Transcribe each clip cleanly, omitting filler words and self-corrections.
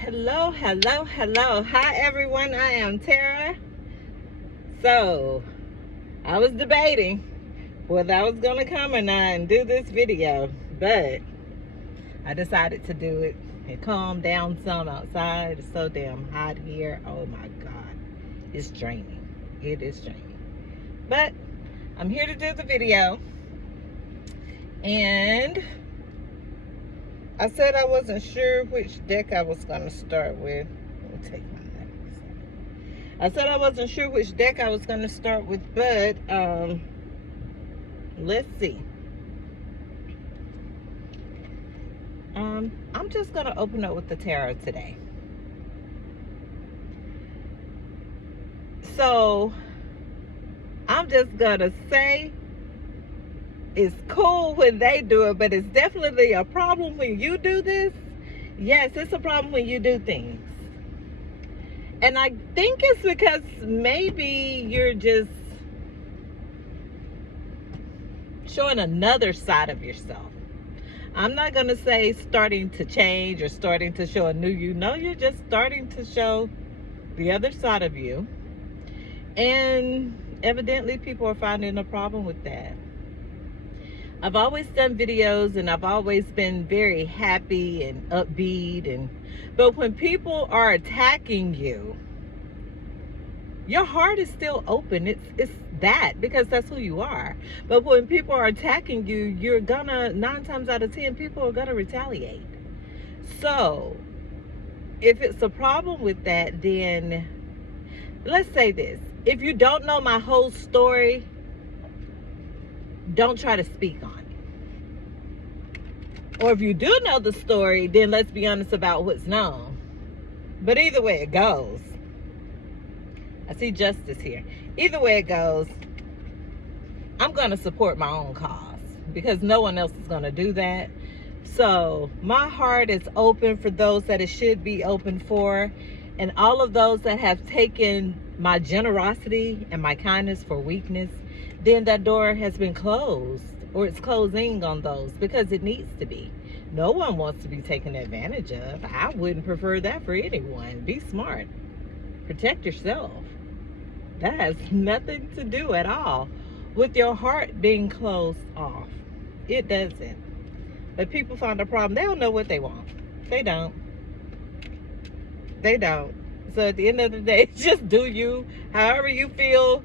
Hello, hello, hello. Hi, everyone. I am Tara. So, I was debating whether I was going to come or not and do this video, but I decided to do it. It calmed down some outside. It's so damn hot here. Oh my God. It's draining. It is draining. But I'm here to do the video. And I said I wasn't sure which deck I was going to start with. Let me take my knife. I said I wasn't sure which deck I was going to start with, but let's see. I'm just going to open up with the tarot today. So, I'm just going to say it's cool when they do it, but it's definitely a problem when you do this. Yes, it's a problem when you do things. And I think it's because maybe you're just showing another side of yourself. I'm not going to say starting to change or starting to show a new you. No, you're just starting to show the other side of you. And evidently people are finding a problem with that. I've always done videos and I've always been very happy and upbeat, but when people are attacking you, your heart is still open. It's that, because that's who you are. But when people are attacking you, you're gonna, 9 times out of 10, people are gonna retaliate. So if it's a problem with that, then let's say this. If you don't know my whole story, don't try to speak on it. Or if you do know the story, then let's be honest about what's known. But either way it goes, I see justice here. Either way it goes, I'm going to support my own cause because no one else is going to do that. So my heart is open for those that it should be open for. And all of those that have taken my generosity and my kindness for weakness, then that door has been closed, or it's closing on those, because it needs to be. No one wants to be taken advantage of. I wouldn't prefer that for anyone. Be smart. Protect yourself. That has nothing to do at all with your heart being closed off. It doesn't. But people find a problem. They don't know what they want. They don't. They don't. So at the end of the day, just do you. However you feel,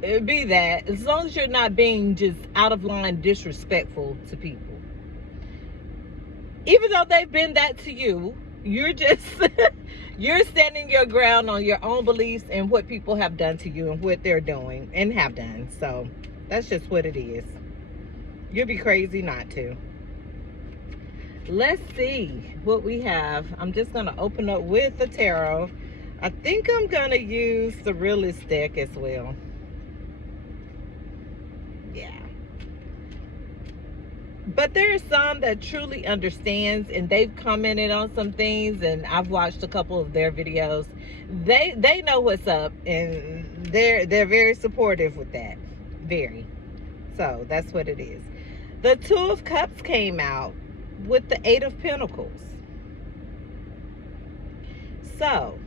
be that. As long as you're not being just out of line disrespectful to people. Even though they've been that to you, you're just you're standing your ground on your own beliefs and what people have done to you and what they're doing and have done. So that's just what it is. You'd be crazy not to. Let's see what we have. I'm just going to open up with the tarot. I think I'm going to use the realist deck as well. Yeah. But there are some that truly understands, and they've commented on some things, and I've watched a couple of their videos. They know what's up, and they're very supportive with that. Very. So that's what it is. The Two of Cups came out with the Eight of Pentacles. So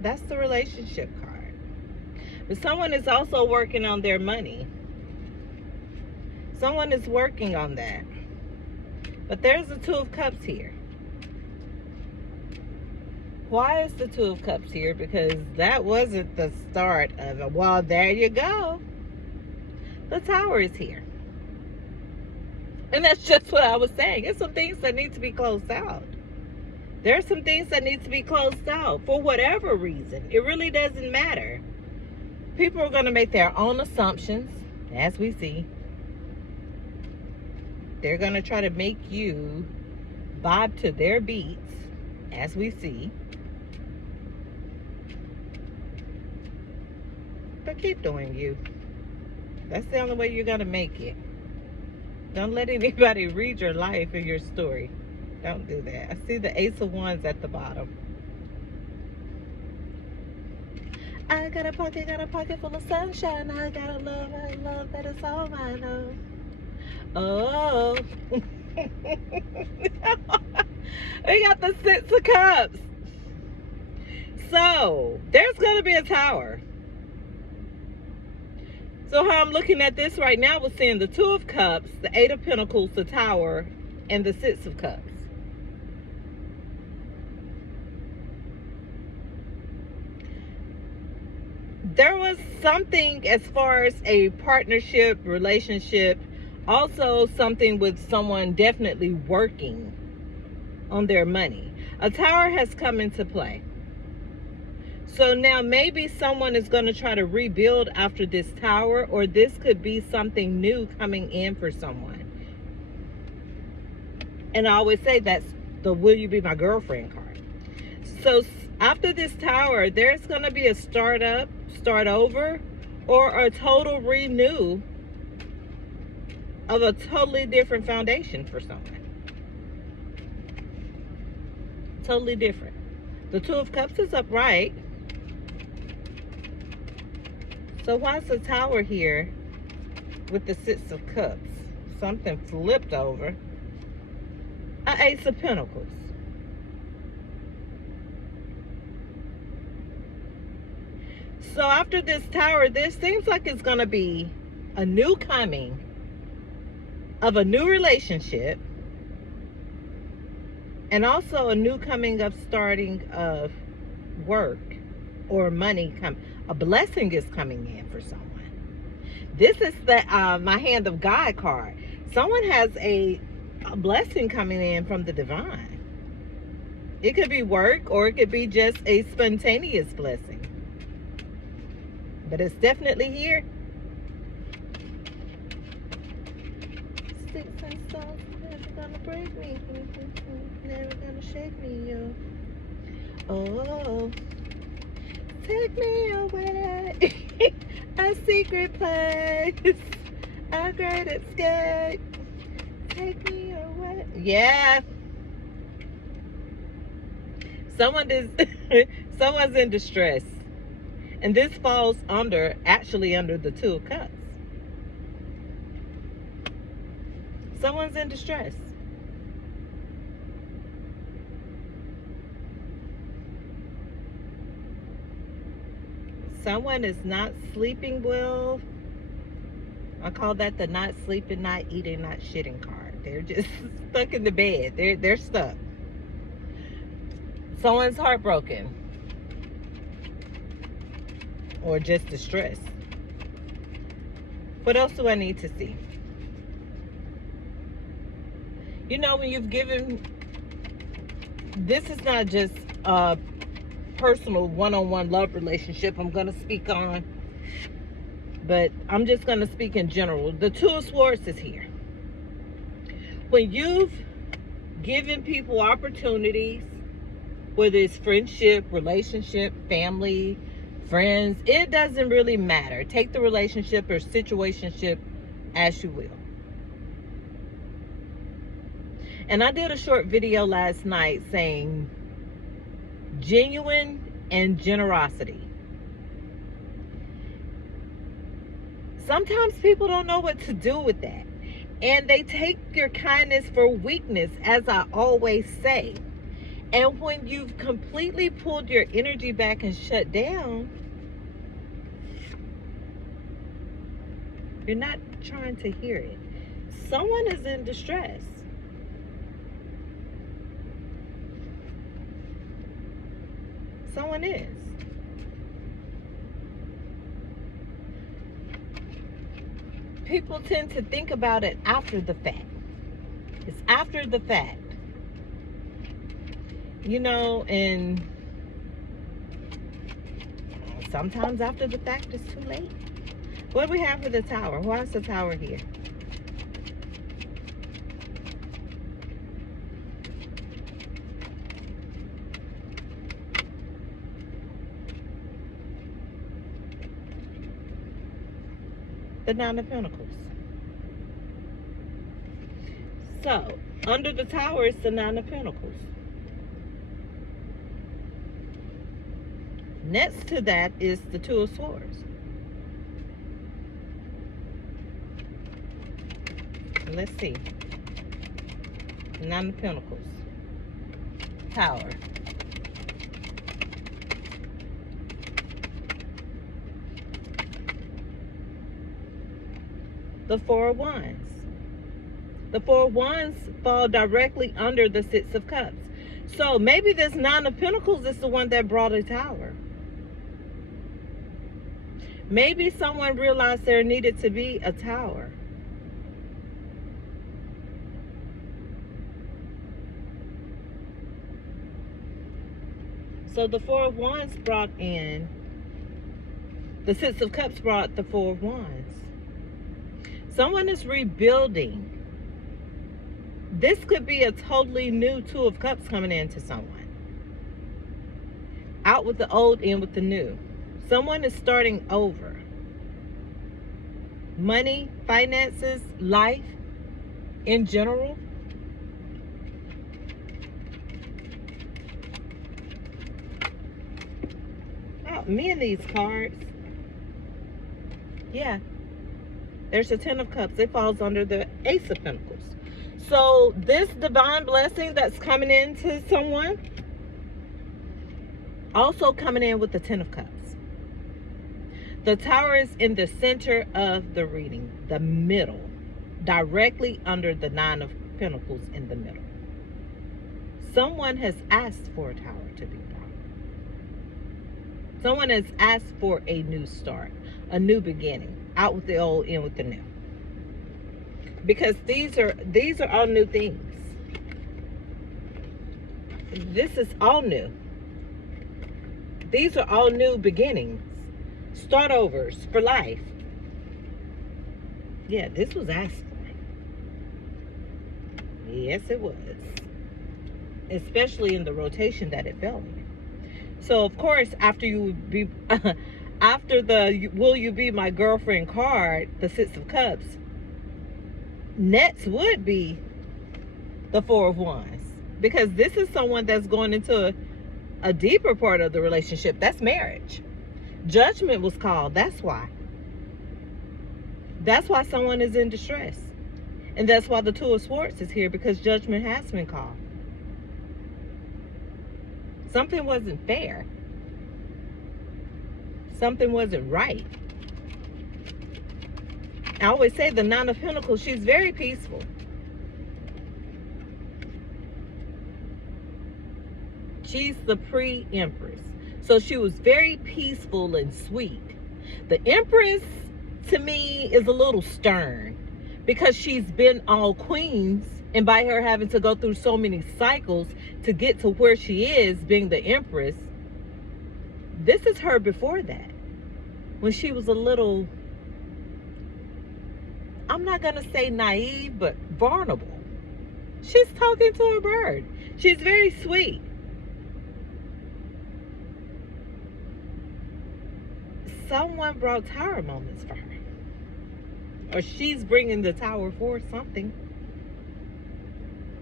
that's the relationship card. But someone is also working on their money. Someone is working on that. But there's the Two of Cups here. Why is the Two of Cups here? Because that wasn't the start of it. Well, there you go. The Tower is here. And that's just what I was saying. There's some things that need to be closed out. There are some things that need to be closed out for whatever reason. It really doesn't matter. People are going to make their own assumptions, as we see. They're going to try to make you vibe to their beats, as we see. But keep doing you. That's the only way you're going to make it. Don't let anybody read your life or your story. Don't do that. I see the Ace of Wands at the bottom. I got a pocket full of sunshine. I got a love that is all mine. Oh. We got the Six of Cups. So there's going to be a tower. So how I'm looking at this right now, we're seeing the Two of Cups, the Eight of Pentacles, the Tower, and the Six of Cups. There was something as far as a partnership, relationship, also something with someone definitely working on their money. A tower has come into play. So now maybe someone is going to try to rebuild after this tower, or this could be something new coming in for someone. And I always say that's the will you be my girlfriend card. So after this tower, there's going to be a start up, start over, or a total renew of a totally different foundation for someone. Totally different. The Two of Cups is upright. So why is the tower here with the Six of Cups? Something flipped over. An Ace of Pentacles. So after this tower, this seems like it's going to be a new coming of a new relationship, and also a new coming of starting of work or money. A blessing is coming in for someone. This is the my Hand of God card. Someone has a blessing coming in from the divine. It could be work, or it could be just a spontaneous blessing. But it's definitely here. Sticks and stones never gonna break me. Never gonna shake me, yo. Oh, take me away. A secret place. A great escape. Take me away. Yeah. Someone's in distress. And this falls actually under the Two of Cups. Someone's in distress. Someone is not sleeping well. I call that the not sleeping, not eating, not shitting card. They're just stuck in the bed. They're stuck. Someone's heartbroken. Or just distressed. What else do I need to see? You know, when you've given, this is not just a personal one-on-one love relationship I'm going to speak on, but I'm just going to speak in general. The Two of Swords is here. When you've given people opportunities, whether it's friendship, relationship, family, friends, it doesn't really matter. Take the relationship or situationship as you will. And I did a short video last night saying genuine and generosity. Sometimes people don't know what to do with that. And they take your kindness for weakness, as I always say. And when you've completely pulled your energy back and shut down, you're not trying to hear it. Someone is in distress. Someone is. People tend to think about it after the fact. It's after the fact. You know, and sometimes after the fact it's too late. What do we have for the tower? Why is the tower here? The Nine of Pentacles. So, under the tower is the Nine of Pentacles. Next to that is the Two of Swords. Let's see. Nine of Pentacles. Tower. The Four of Wands. The Four of Wands fall directly under the Six of Cups. So maybe this Nine of Pentacles is the one that brought a tower. Maybe someone realized there needed to be a tower. So the Four of Wands brought in, the Six of Cups brought the Four of Wands. Someone is rebuilding. This could be a totally new Two of Cups coming into someone. Out with the old, in with the new. Someone is starting over. Money, finances, life in general. Oh, me and these cards. Yeah. There's a Ten of Cups. It falls under the Ace of Pentacles. So this divine blessing that's coming into someone, also coming in with the Ten of Cups. The Tower is in the center of the reading, the middle, directly under the Nine of Pentacles in the middle. Someone has asked for a tower to be brought. Someone has asked for a new start, a new beginning. Out with the old, in with the new. Because these are all new things. This is all new. These are all new beginnings. Start overs for life. Yeah, this was asked for. Yes, it was. Especially in the rotation that it fell in. So of course, after you be after the will you be my girlfriend card, the Six of Cups, next would be the Four of Wands. Because this is someone that's going into a deeper part of the relationship. That's marriage. Judgment was called. That's why. That's why someone is in distress. And that's why the Two of Swords is here, because judgment has been called. Something wasn't fair. Something wasn't right. I always say the Nine of Pentacles, she's very peaceful. She's the pre-Empress. So she was very peaceful and sweet. The Empress, to me, is a little stern because she's been all queens, and by her having to go through so many cycles to get to where she is, being the Empress, this is her before that. When she was a little, I'm not going to say naive, but vulnerable. She's talking to a bird. She's very sweet. Someone brought tower moments for her. Or she's bringing the tower for something.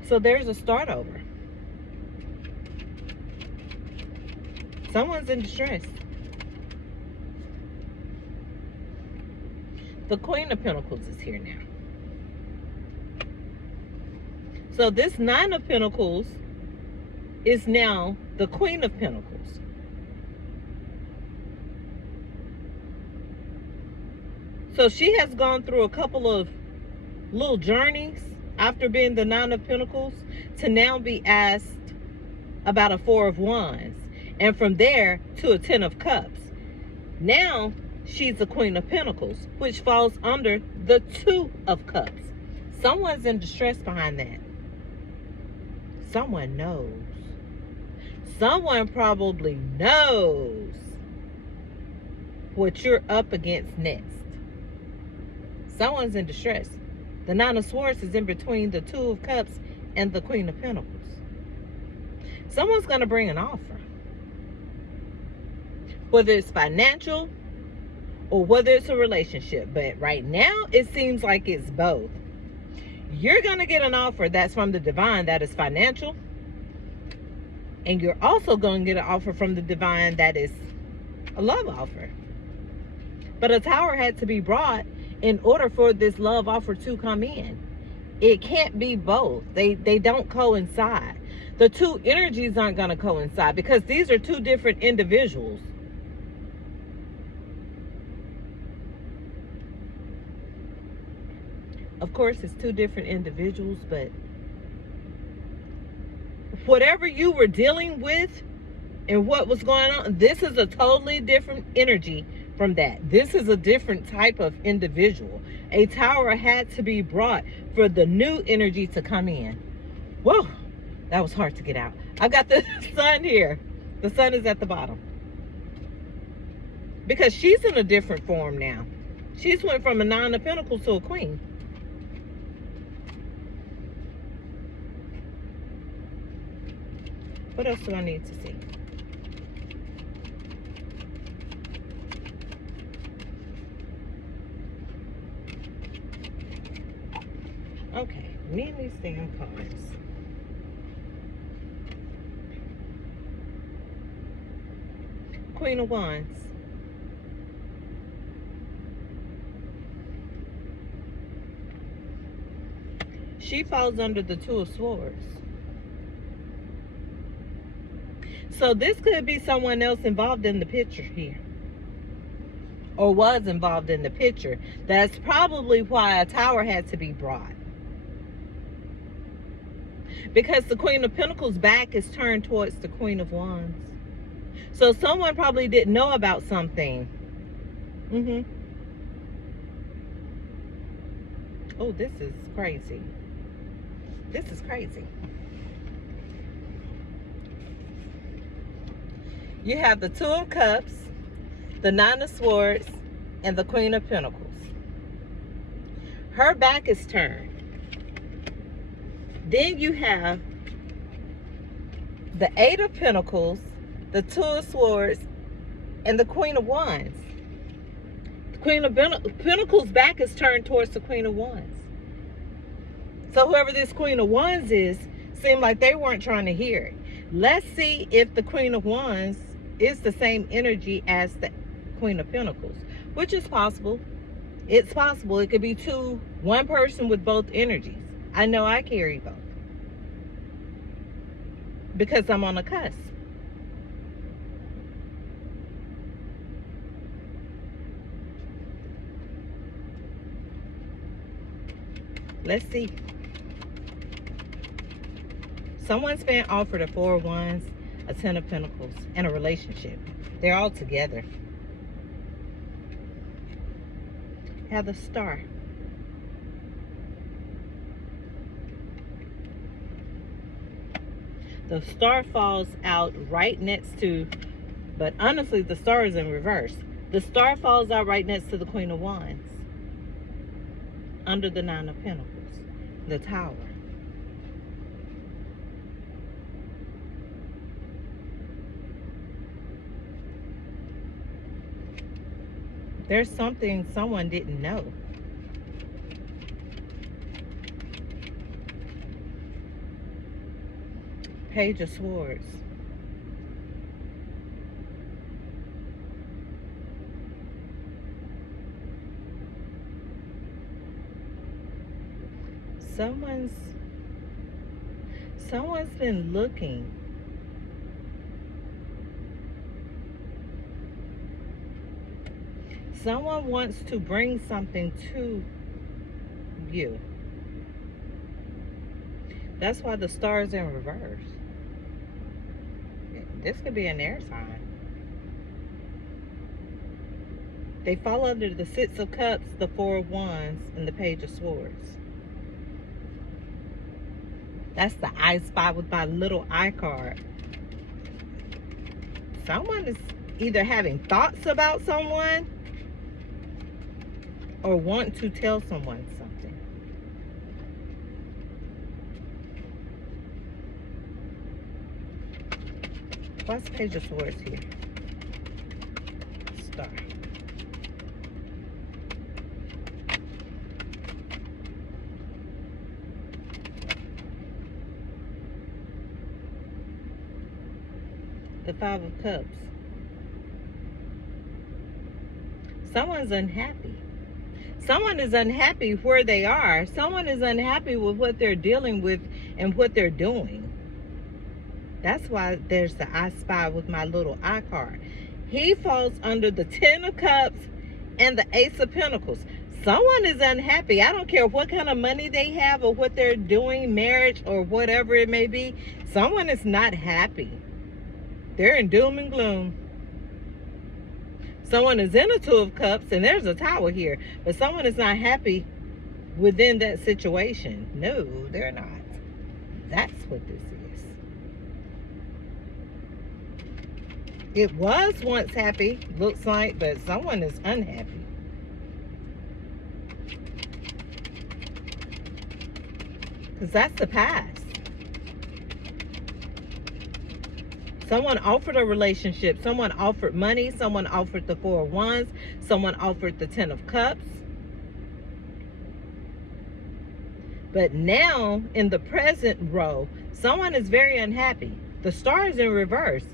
So there's a start over. Someone's in distress. The Queen of Pentacles is here now. So this Nine of Pentacles is now the Queen of Pentacles. So she has gone through a couple of little journeys after being the Nine of Pentacles to now be asked about a Four of Wands. And from there to a Ten of Cups. Now she's the Queen of Pentacles, which falls under the Two of Cups. Someone's in distress behind that. Someone knows. Someone probably knows what you're up against next. Someone's in distress. The Nine of Swords is in between the Two of Cups and the Queen of Pentacles. Someone's going to bring an offer. Whether it's financial or whether it's a relationship. But right now, it seems like it's both. You're going to get an offer that's from the divine that is financial. And you're also going to get an offer from the divine that is a love offer. But a tower had to be brought in order for this love offer to come in. It can't be both. They don't coincide. The two energies aren't going to coincide because these are two different individuals. Of course, it's two different individuals, but whatever you were dealing with and what was going on, this is a totally different energy from that. This is a different type of individual. A tower had to be brought for the new energy to come in. Whoa, that was hard to get out. I've got the sun here. The sun is at the bottom. Because she's in a different form now. She's went from a Nine of Pentacles to a Queen. What else do I need to see? Okay, me and these damn cards. Queen of Wands. She falls under the Two of Swords. So this could be someone else involved in the picture here. Or was involved in the picture. That's probably why a tower had to be brought. Because the Queen of Pentacles' back is turned towards the Queen of Wands. So someone probably didn't know about something. Oh, this is crazy. This is crazy. You have the Two of Cups, the Nine of Swords, and the Queen of Pentacles. Her back is turned. Then you have the Eight of Pentacles, the Two of Swords, and the Queen of Wands. The Queen of Pentacles' back is turned towards the Queen of Wands. So whoever this Queen of Wands is, seemed like they weren't trying to hear it. Let's see if the Queen of Wands is the same energy as the Queen of Pentacles, which is possible. It's possible. It could be one person with both energies. I know I carry both because I'm on a cusp. Let's see. Someone's been offered a Four of Wands, a Ten of Pentacles, and a relationship. They're all together. Have the Star. The Star falls out right next to, but honestly, the Star is in reverse. The Star falls out right next to the Queen of Wands, under the Nine of Pentacles, the Tower. There's something someone didn't know. Page of Swords. Someone's been looking. Someone wants to bring something to you. That's why the Star is in reverse. This could be an air sign. They fall under the Six of Cups, the Four of Wands, and the Page of Swords. That's the I Spy with my little I card. Someone is either having thoughts about someone or want to tell someone something. What's the Page of Swords here? Star. The Five of Cups. Someone's unhappy. Someone is unhappy where they are. Someone is unhappy with what they're dealing with and what they're doing. That's why there's the I Spy with my little I card. He falls under the Ten of Cups and the Ace of Pentacles. Someone is unhappy. I don't care what kind of money they have or what they're doing, marriage or whatever it may be. Someone is not happy. They're in doom and gloom. Someone is in a Two of Cups, and there's a Tower here. But someone is not happy within that situation. No, they're not. That's what this is. It was once happy, looks like, but someone is unhappy. Because that's the past. Someone offered a relationship. Someone offered money. Someone offered the Four of Wands. Someone offered the Ten of Cups. But now, in the present row, someone is very unhappy. The Star is in reverse.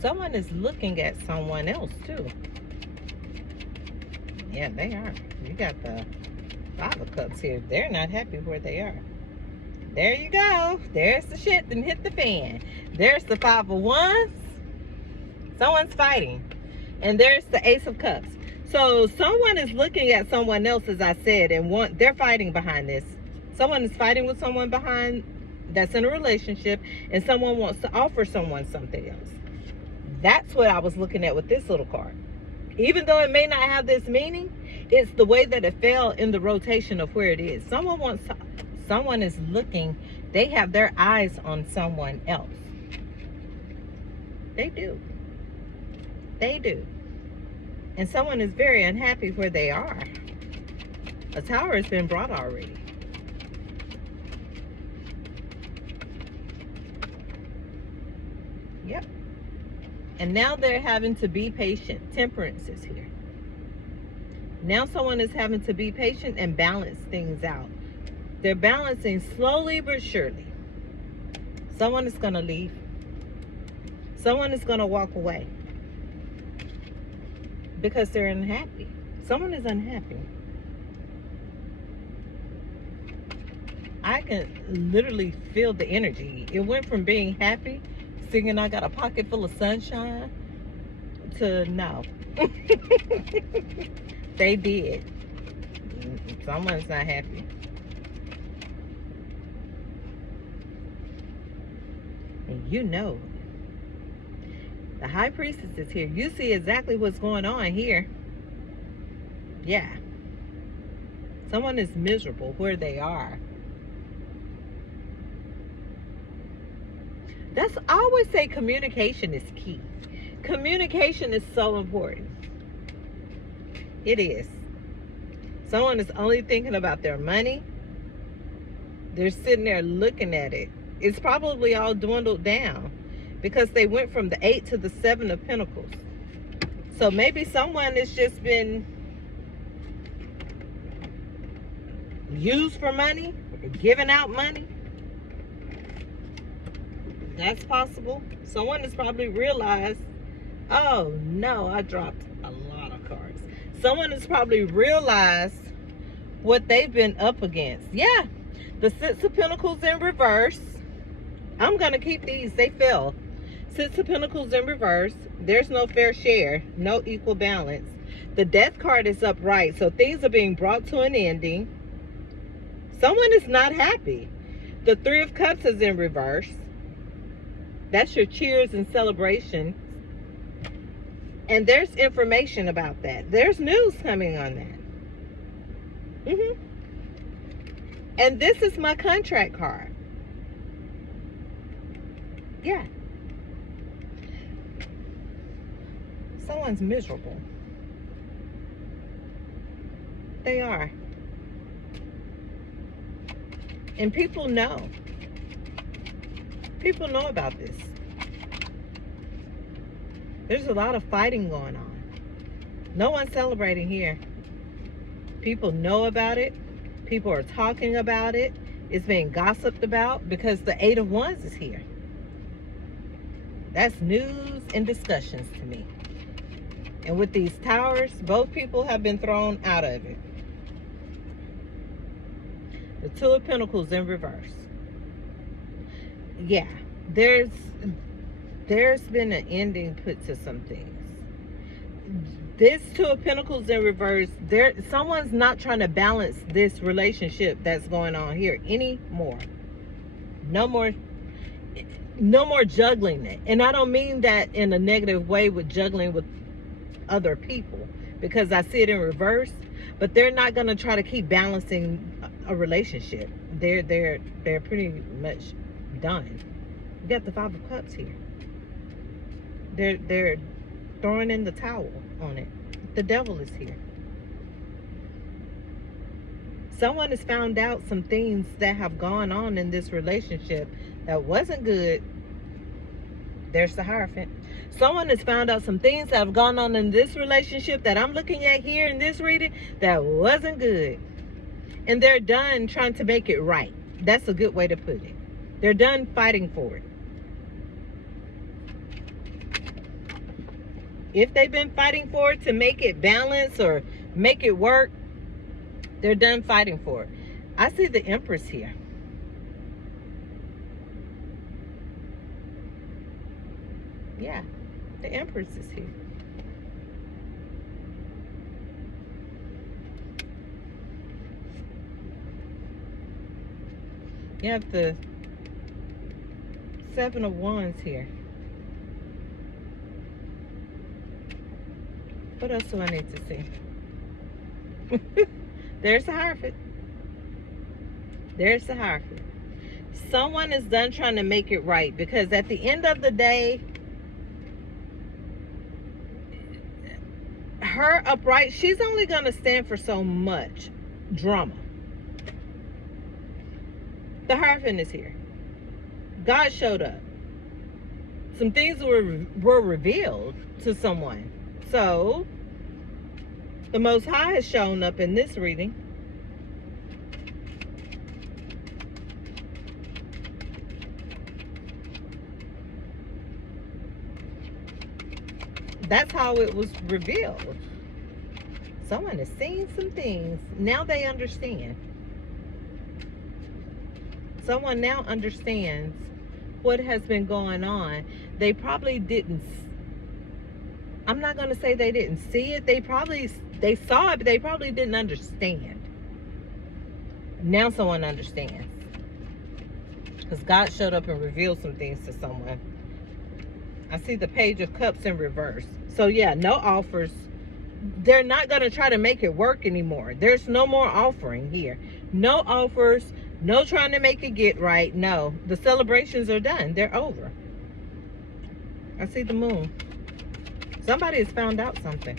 Someone is looking at someone else, too. Yeah, they are. You got the Five of Cups here. They're not happy where they are. There you go. There's the shit that hit the fan. There's the Five of Wands. Someone's fighting. And there's the Ace of Cups. So someone is looking at someone else, as I said, and they're fighting behind this. Someone is fighting with someone behind that's in a relationship, and someone wants to offer someone something else. That's what I was looking at with this little card. Even though it may not have this meaning, it's the way that it fell in the rotation of where it is. Someone is looking, they have their eyes on someone else. They do. They do. And someone is very unhappy where they are. A Tower has been brought already. Yep. And now they're having to be patient. Temperance is here. Now someone is having to be patient and balance things out. They're balancing slowly but surely. Someone is going to leave. Someone is going to walk away. Because they're unhappy. Someone is unhappy. I can literally feel the energy. It went from being happy, singing I got a pocket full of sunshine, to no. They did. Someone's not happy. And you know, the High Priestess is here. You see exactly what's going on here. Yeah. Someone is miserable where they are. I always say communication is key. Communication is so important. It is. Someone is only thinking about their money. They're sitting there looking at it. It's probably all dwindled down because they went from the 8 to the 7 of Pentacles. So maybe someone has just been used for money, or giving out money. That's possible. Someone has probably realized, oh no, I dropped a lot of cards. Someone has probably realized what they've been up against. Yeah, the Six of Pentacles in reverse. I'm going to keep these. They fell. Six of Pentacles in reverse. There's no fair share. No equal balance. The Death card is upright. So things are being brought to an ending. Someone is not happy. The Three of Cups is in reverse. That's your cheers and celebration. And there's information about that. There's news coming on that. And this is my contract card. Yeah. Someone's miserable. They are. And people know. People know about this. There's a lot of fighting going on. No one's celebrating here. People know about it. People are talking about it. It's being gossiped about because the Eight of Wands is here. That's news and discussions to me. And with these towers, both people have been thrown out of it. The Two of Pentacles in reverse. Yeah, there's been an ending put to some things. This Two of Pentacles in reverse, someone's not trying to balance this relationship that's going on here anymore. No more juggling it. And I don't mean that in a negative way with juggling with other people, because I see it in reverse. But they're not going to try to keep balancing a relationship. They're pretty much done. You got the Five of Cups here. They're throwing in the towel on it. The Devil is here. Someone has found out some things that have gone on in this relationship that wasn't good. There's the Hierophant. Someone has found out some things that have gone on in this relationship that I'm looking at here in this reading that wasn't good. And they're done trying to make it right. That's a good way to put it. They're done fighting for it. If they've been fighting for it to make it balance or make it work, they're done fighting for it. I see the Empress here. Yeah, the Empress is here. You have the Seven of Wands here. What else do I need to see? There's the Hierophant. There's the Hierophant. Someone is done trying to make it right, because at the end of the day, her upright, she's only going to stand for so much drama. The Hierophant is here. God showed up. Some things were revealed to someone. So, the Most High has shown up in this reading. That's how it was revealed. Someone has seen some things. Now they understand. Someone now understands what has been going on. They probably didn't. I'm not going to say they didn't see it. They saw it, but they probably didn't understand. Now someone understands. Because God showed up and revealed some things to someone. I see the Page of Cups in reverse. So yeah, no offers. They're not going to try to make it work anymore. There's no more offering here. No offers. No trying to make it get right. No. The celebrations are done. They're over. I see the Moon. Somebody has found out something.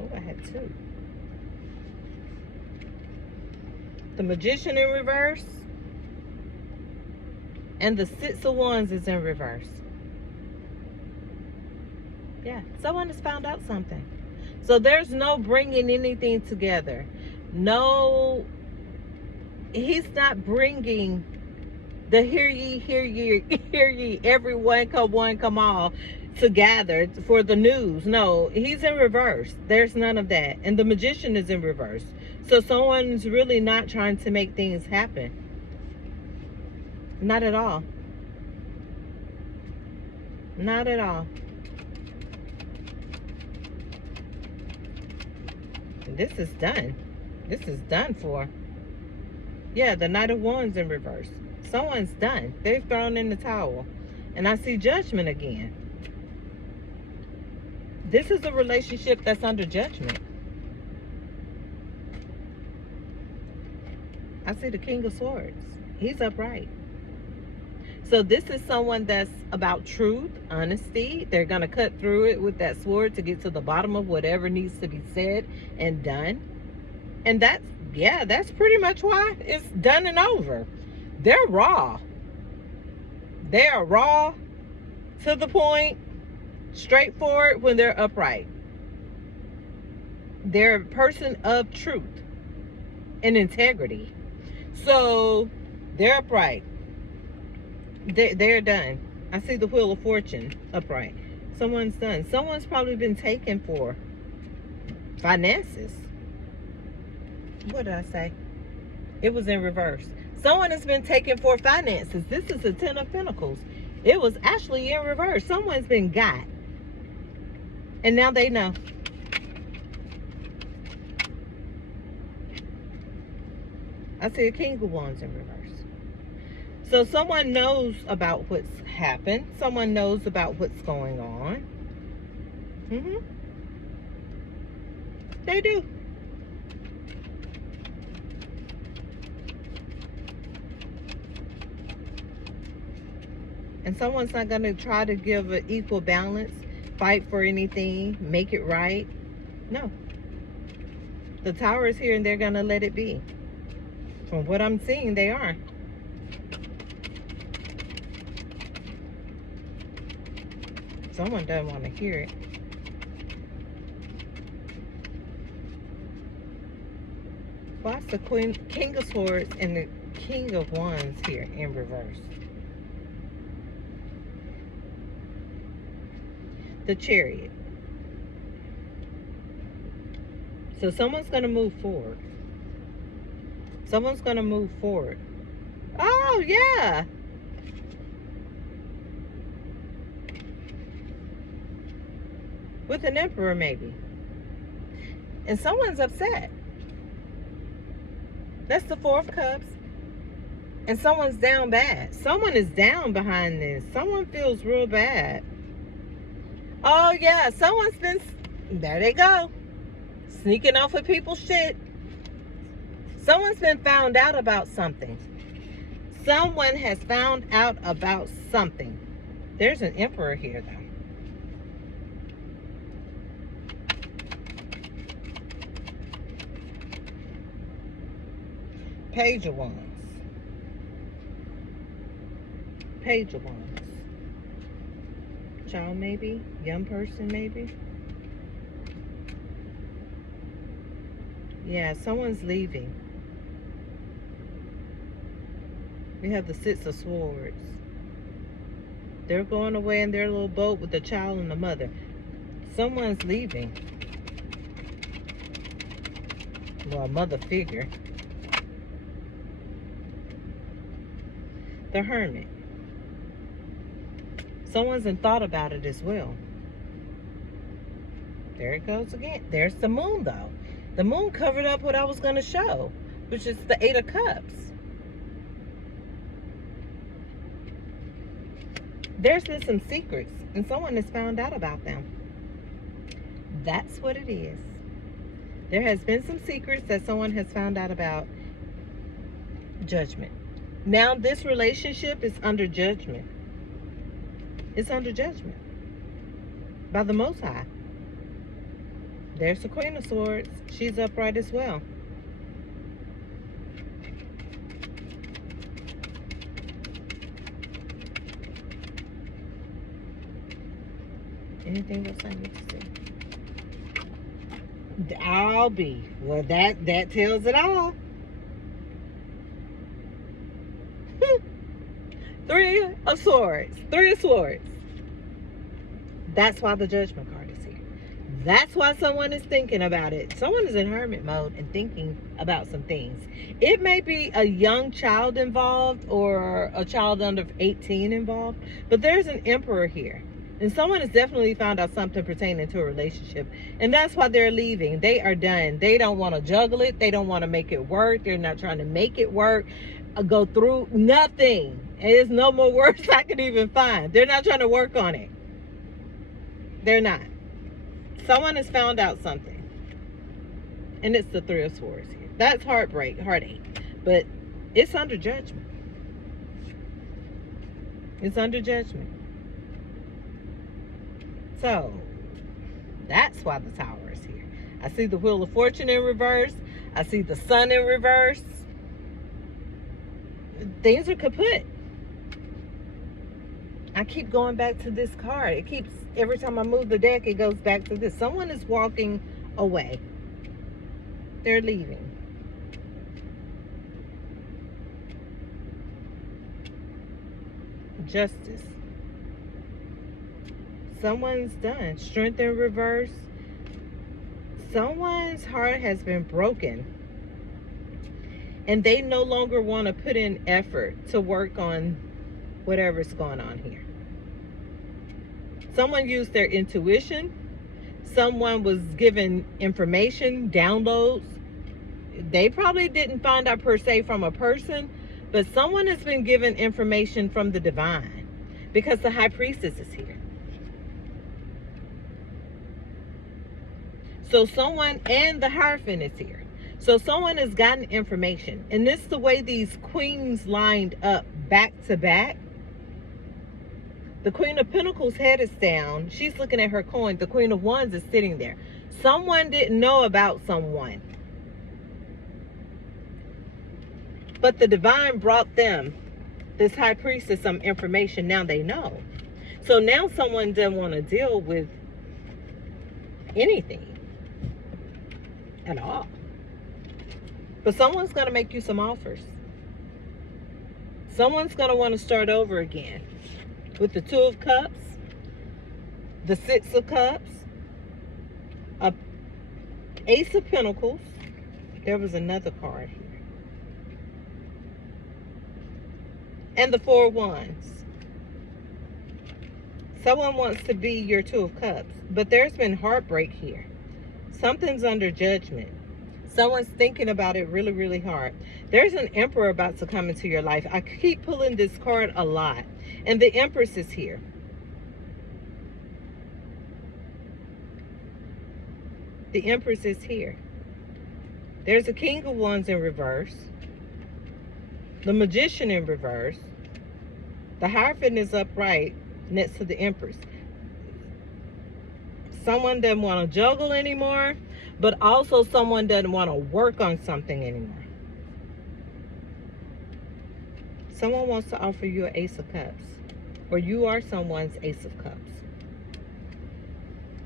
Oh, I had two. The Magician in reverse. And the Six of Wands is in reverse. Yeah, someone has found out something. So there's no bringing anything together. No, he's not bringing the hear ye, hear ye, hear ye, everyone come one, come all together for the news. No, he's in reverse. There's none of that. And the Magician is in reverse. So someone's really not trying to make things happen. Not at all. Not at all. This is done. This is done for. Yeah, the Knight of Wands in reverse. Someone's done. They've thrown in the towel. And I see Judgment again. This is a relationship that's under judgment. I see the King of Swords. He's upright. So this is someone that's about truth, honesty. They're going to cut through it with that sword to get to the bottom of whatever needs to be said and done. And that's, yeah, that's pretty much why it's done and over. They're raw. They are raw, to the point, straightforward when they're upright. They're a person of truth and integrity. So they're upright. They're done. I see the Wheel of Fortune upright. Someone's done. Someone's probably been taken for finances. What did I say? It was in reverse. Someone has been taken for finances. This is the Ten of Pentacles. It was actually in reverse. Someone's been got. And now they know. I see a King of Wands in reverse. So someone knows about what's happened. Someone knows about what's going on. They do. And someone's not going to try to give an equal balance, fight for anything, make it right. No. The Tower is here and they're going to let it be. From what I'm seeing, they are. Someone doesn't want to hear it. Why's the King of Swords and the King of Wands here in reverse? The Chariot. So someone's going to move forward. Someone's going to move forward. Oh, yeah. With an Emperor, maybe. And someone's upset. That's the Four of Cups. And someone's down bad. Someone is down behind this. Someone feels real bad. Oh, yeah. Someone's been... There they go. Sneaking off of people's shit. Someone's been found out about something. Someone has found out about something. There's an Emperor here, though. Page of Wands. Page of Wands. Child, maybe. Young person, maybe. Yeah, someone's leaving. We have the Six of Swords. They're going away in their little boat with the child and the mother. Someone's leaving. Well, a mother figure. The Hermit. Someone's thought about it as well. There it goes again. There's the Moon, though. The Moon covered up what I was going to show, which is the Eight of Cups. There's been some secrets, and someone has found out about them. That's what it is. There has been some secrets that someone has found out about. Judgment. Now this relationship is under judgment. It's under judgment by the Most High. There's the Queen of Swords. She's upright as well. Anything else I need to say? I'll be. Well, that tells it all. Three of Swords. Three of Swords. That's why the Judgment card is here. That's why someone is thinking about it. Someone is in hermit mode and thinking about some things. It may be a young child involved or a child under 18 involved, but there's an Emperor here. And someone has definitely found out something pertaining to a relationship. And that's why they're leaving. They are done. They don't want to juggle it. They don't want to make it work. They're not trying to make it work. Go through nothing. And there's no more words I can even find. They're not trying to work on it. They're not. Someone has found out something. And it's the Three of Swords here. That's heartbreak, heartache. But it's under judgment. It's under judgment. So, that's why the Tower is here. I see the Wheel of Fortune in reverse. I see the Sun in reverse. Things are kaput. I keep going back to this card. It keeps, every time I move the deck, it goes back to this. Someone is walking away. They're leaving. Justice. Someone's done. Strength in reverse. Someone's heart has been broken, and they no longer want to put in effort to work on whatever's going on here. Someone used their intuition. Someone was given information, downloads. They probably didn't find out per se from a person, but someone has been given information from the divine, because the High Priestess is here. So someone, and the Hierophant is here. So someone has gotten information. And this is the way these queens lined up back to back. The Queen of Pentacles' head is down. She's looking at her coin. The Queen of Wands is sitting there. Someone didn't know about someone, but the divine brought them, this High Priestess, some information. Now they know. So now someone doesn't want to deal with anything at all. But someone's going to make you some offers. Someone's going to want to start over again. With the Two of Cups, the Six of Cups, a Ace of Pentacles. There was another card here. And the Four of Wands. Someone wants to be your Two of Cups, but there's been heartbreak here. Something's under judgment. Someone's thinking about it really, really hard. There's an Emperor about to come into your life. I keep pulling this card a lot. And the Empress is here. The Empress is here. There's a King of Wands in reverse. The Magician in reverse. The Hierophant is upright next to the Empress. Someone doesn't want to juggle anymore, but also someone doesn't want to work on something anymore. Someone wants to offer you an Ace of Cups, or you are someone's Ace of Cups.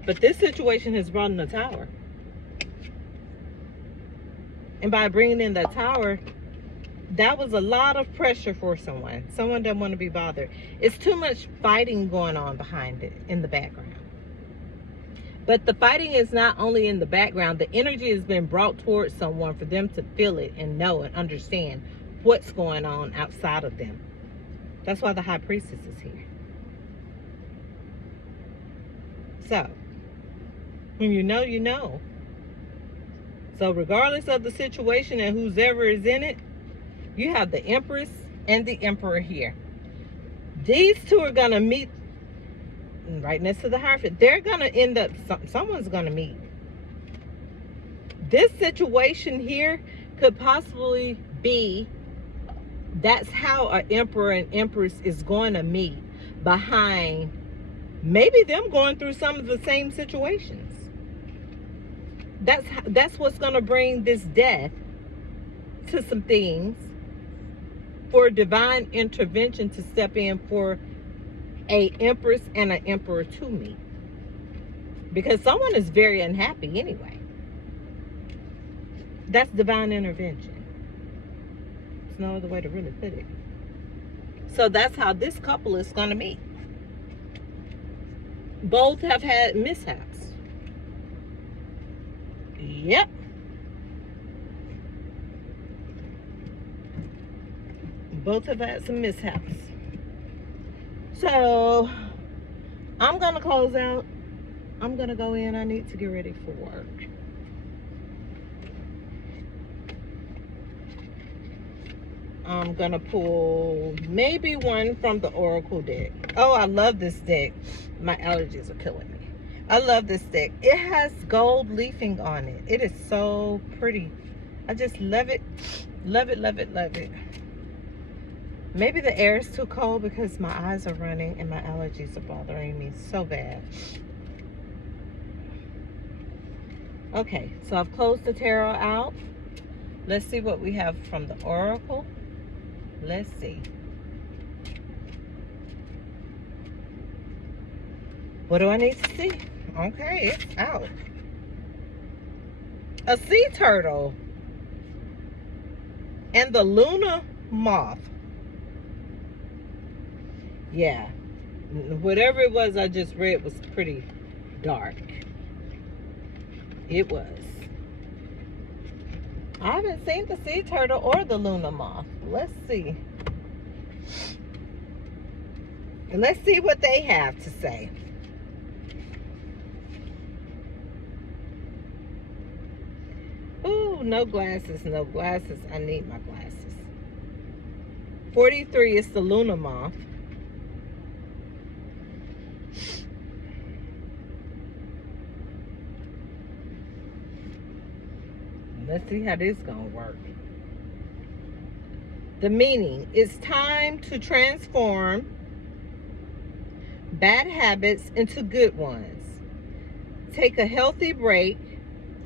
But this situation has brought in the Tower. And by bringing in the Tower, that was a lot of pressure for someone. Someone doesn't want to be bothered. It's too much fighting going on behind it, in the background. But the fighting is not only in the background. The energy has been brought towards someone for them to feel it and know and understand what's going on outside of them. That's why the High Priestess is here. So, when you know, you know. So regardless of the situation and who's ever is in it, you have the Empress and the Emperor here. These two are going to meet right next to the Hierophant. They're going to end up, someone's going to meet. This situation here could possibly be, that's how an Emperor and Empress is going to meet, behind maybe them going through some of the same situations. That's what's going to bring this death to some things, for divine intervention to step in for a Empress and an Emperor to meet. Because someone is very unhappy anyway. That's divine intervention. There's no other way to really put it. So that's how this couple is going to meet. Both have had mishaps. Yep. Both have had some mishaps. So I'm going to close out. I'm going to go in. I need to get ready for work. I'm going to pull maybe one from the Oracle deck. Oh, I love this deck. My allergies are killing me. I love this deck. It has gold leafing on it. It is so pretty. I just love it. Love it, love it, love it. Maybe the air is too cold because my eyes are running and my allergies are bothering me so bad. Okay, so I've closed the tarot out. Let's see what we have from the Oracle. Let's see. What do I need to see? Okay, it's out. A sea turtle and the Luna moth. Yeah. Whatever it was I just read was pretty dark. It was. I haven't seen the sea turtle or the Luna moth. Let's see. And let's see what they have to say. Ooh, no glasses, no glasses. I need my glasses. 43 is the Luna moth. Let's see how this gonna work. The meaning: it's time to transform bad habits into good ones. Take a healthy break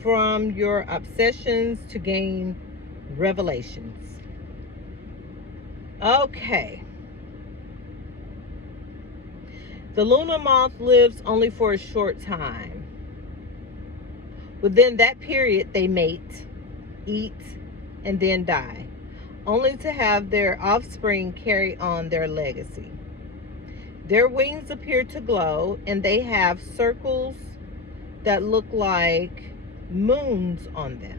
from your obsessions to gain revelations. Okay. The Luna moth lives only for a short time. Within that period, they mate, eat, and then die, only to have their offspring carry on their legacy. Their wings appear to glow, and they have circles that look like moons on them.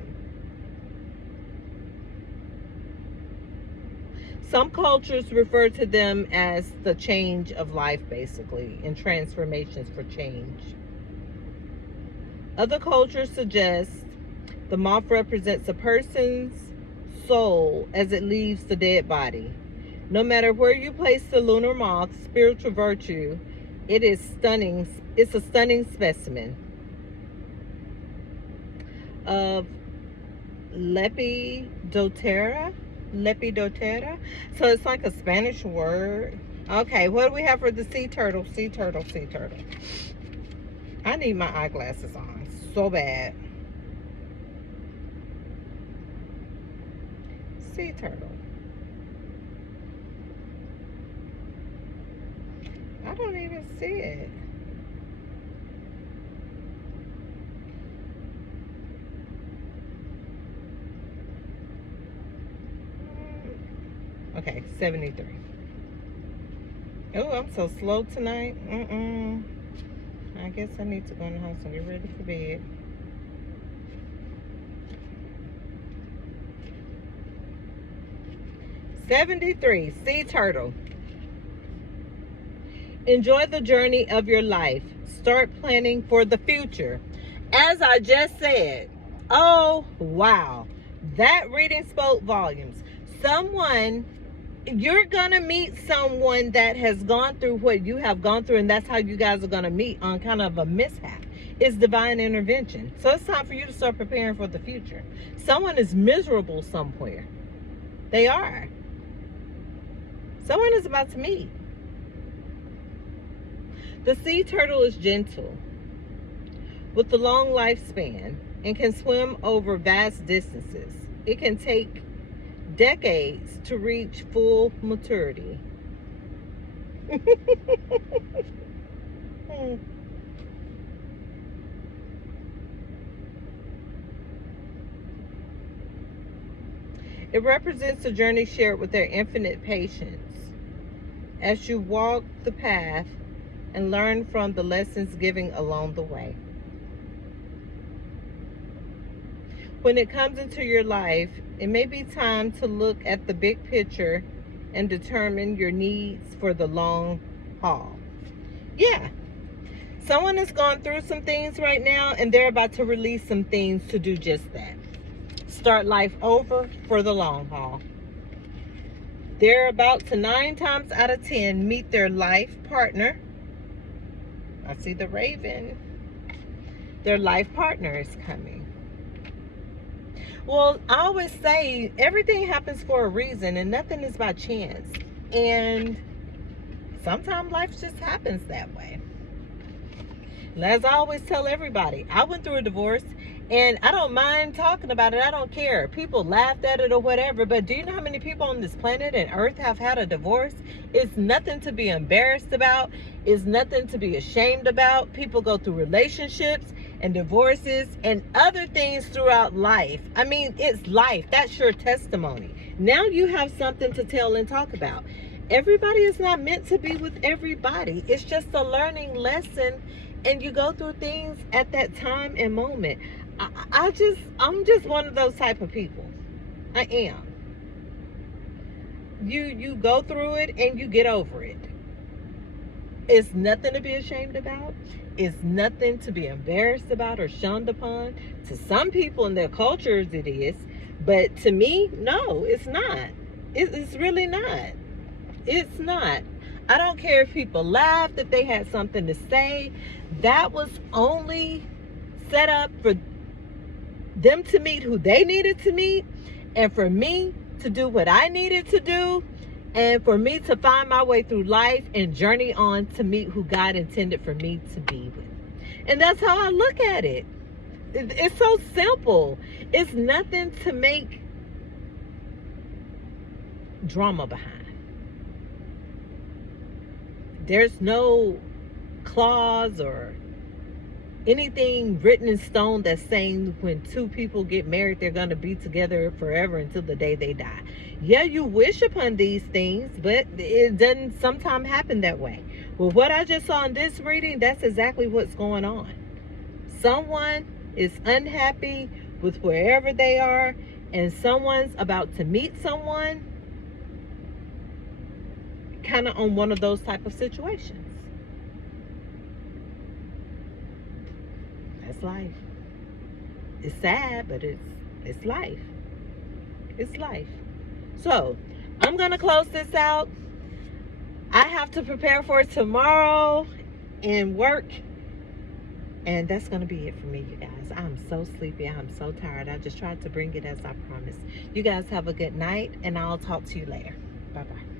Some cultures refer to them as the change of life, basically, and transformations for change. Other cultures suggest the moth represents a person's soul as it leaves the dead body. No matter where you place the lunar moth's spiritual virtue, it is stunning. It's a stunning specimen of Lepidoptera. So it's like a Spanish word. Okay, what do we have for the sea turtle? Sea turtle, sea turtle. I need my eyeglasses on so bad. Sea turtle. I don't even see it. Okay, 73. Oh, I'm so slow tonight. I guess I need to go in the house and get ready for bed. '73, sea turtle. Enjoy the journey of your life. Start planning for the future. As I just said, oh, wow. That reading spoke volumes. You're going to meet someone that has gone through what you have gone through, and that's how you guys are going to meet on kind of a mishap. It's divine intervention. So it's time for you to start preparing for the future. Someone is miserable somewhere. They are. Someone is about to meet. The sea turtle is gentle with a long lifespan and can swim over vast distances. It can take decades to reach full maturity. It represents a journey shared with their infinite patience as you walk the path and learn from the lessons given along the way. When it comes into your life, it may be time to look at the big picture and determine your needs for the long haul. Yeah, someone has gone through some things right now, and they're about to release some things to do just that. Start life over for the long haul. They're about to 9 times out of 10 meet their life partner. I see the raven. Their life partner is coming. Well, I always say everything happens for a reason and nothing is by chance. And sometimes life just happens that way. And as I always tell everybody, I went through a divorce and I don't mind talking about it. I don't care. People laughed at it or whatever. But do you know how many people on this planet and earth have had a divorce? It's nothing to be embarrassed about. It's nothing to be ashamed about. People go through relationships and divorces and other things throughout life. I mean, it's life. That's your testimony. Now you have something to tell and talk about. Everybody is not meant to be with everybody. It's just a learning lesson, and you go through things at that time and moment. I'm just one of those type of people. I am. You go through it and you get over it. It's nothing to be ashamed about. It's nothing to be embarrassed about or shunned upon. To some people in their cultures it is, but to me, no, it's not. It's really not. It's not. I don't care if people laughed, if they had something to say. That was only set up for them to meet who they needed to meet, and for me to do what I needed to do, and for me to find my way through life and journey on to meet who God intended for me to be with. And that's how I look at it. It's so simple. It's nothing to make drama behind. There's no clause or anything written in stone that's saying when two people get married, they're going to be together forever until the day they die. Yeah, you wish upon these things, but it doesn't sometimes happen that way. Well, what I just saw in this reading, that's exactly what's going on. Someone is unhappy with wherever they are, and someone's about to meet someone kind of on one of those type of situations. That's life. It's sad, but it's life. It's life. So I'm gonna close this out. I have to prepare for tomorrow and work, and that's gonna be it for me, you guys. I'm so sleepy. I'm so tired. I just tried to bring it as I promised. You guys have a good night, and I'll talk to you later. Bye bye.